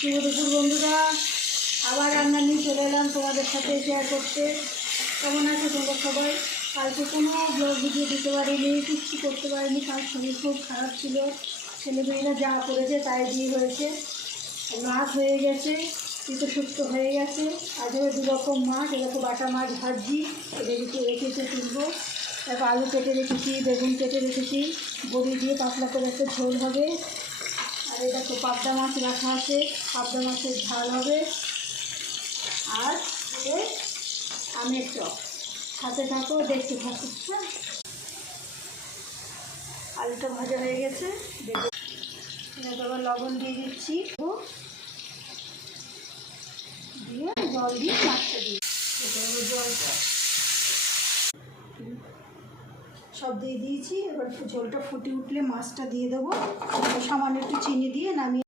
শুভ দুপুর বন্ধুরা, আবার রান্না নিয়ে চলে এলাম তোমাদের সাথে শেয়ার করতে। কেমন আছো তোমরা সবাই? কালকে কোনো ব্লগ ভিডিও দিতে পারিনি, কিচ্ছু করতে পারিনি। কাল শরীর খুব খারাপ ছিল, ছেলেমেয়েরা যা করেছে তাই দিয়ে হয়েছে। মাছ হয়ে গেছে, কিন্তু সুস্থ হয়ে গেছে। আজ হবে 2 রকম মাছ। এরকম বাটা মাছ ভাজি রেখেছে তুলবো। তারপর আলু কেটে রেখেছি, বেগুন কেটে রেখেছি, বড়ি দিয়ে পাতলা করে একটা ঝোল হবে। আর এই দেখো পাবদা মাছ রাখা আছে, পাবদা মাছের ঝাল হবে। আর আমের চপ। সাথে থাকো, দেখতে থাকো। হ্যাঁ, আলুটা ভাজা হয়ে গেছে। আবার লবণ দিয়ে দিচ্ছি, দিয়ে জল দিয়ে মাছটা দিই। জলটা সব দিয়ে দিয়েছি। এবার ঝোলটা ফুটে উঠলে মাছটা দিয়ে দেবো। সামান্য একটু চিনি দিয়ে নামিয়ে